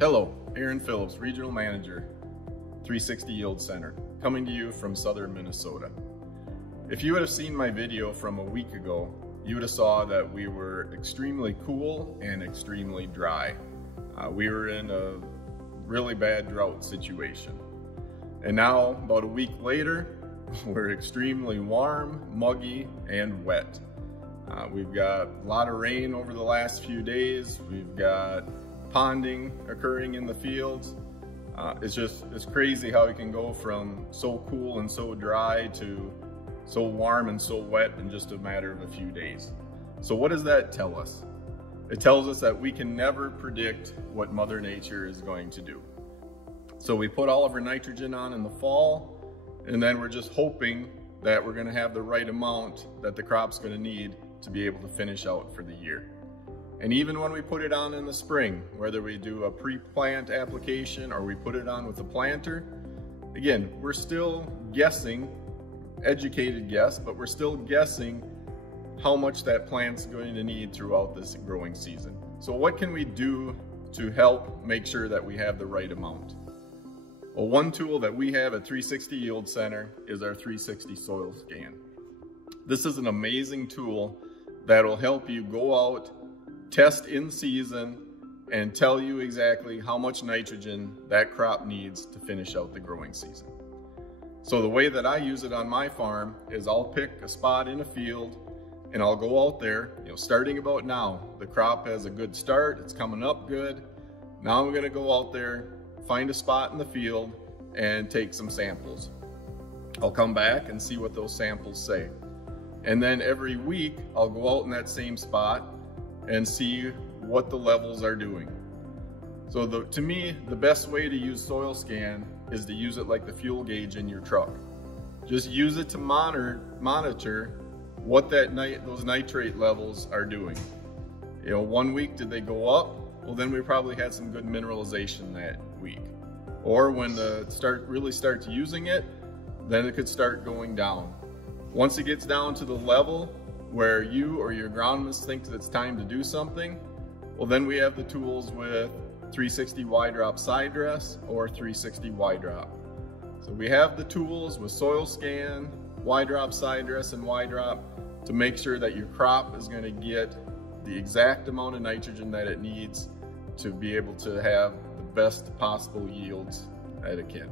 Hello, Aaron Phillips, Regional Manager, 360 Yield Center, coming to you from southern Minnesota. If you would have seen my video from a week ago, you would have saw that we were extremely cool and extremely dry. We were in a really bad drought situation. And now, about a week later, we're extremely warm, muggy, and wet. We've got a lot of rain over the last few days. We've got ponding occurring in the fields. It's crazy how it can go from so cool and so dry to so warm and so wet in just a matter of a few days. So what does that tell us? It tells us that we can never predict what Mother Nature is going to do. So we put all of our nitrogen on in the fall, and then we're just hoping that we're gonna have the right amount that the crop's gonna need to be able to finish out for the year. And even when we put it on in the spring, whether we do a pre-plant application or we put it on with a planter, again, we're still guessing, educated guess, but we're still guessing how much that plant's going to need throughout this growing season. So what can we do to help make sure that we have the right amount? Well, one tool that we have at 360 Yield Center is our 360 Soil Scan. This is an amazing tool that will help you go out, test in season, and tell you exactly how much nitrogen that crop needs to finish out the growing season. So the way that I use it on my farm is I'll pick a spot in a field and I'll go out there, starting about now. The crop has a good start, it's coming up good. Now I'm gonna go out there, find a spot in the field and take some samples. I'll come back and see what those samples say. And then every week I'll go out in that same spot and see what the levels are doing. So to me, the best way to use SOILSCAN is to use it like the fuel gauge in your truck. Just use it to monitor what those nitrate levels are doing. 1 week did they go up? Well, then we probably had some good mineralization that week. Or when really start using it, then it could start going down. Once it gets down to the level where you or your agronomist thinks it's time to do something, well, then we have the tools with 360 Y-drop side dress or 360 Y-drop. So we have the tools with SOILSCAN, Y-drop side dress, and Y-drop to make sure that your crop is going to get the exact amount of nitrogen that it needs to be able to have the best possible yields that it can.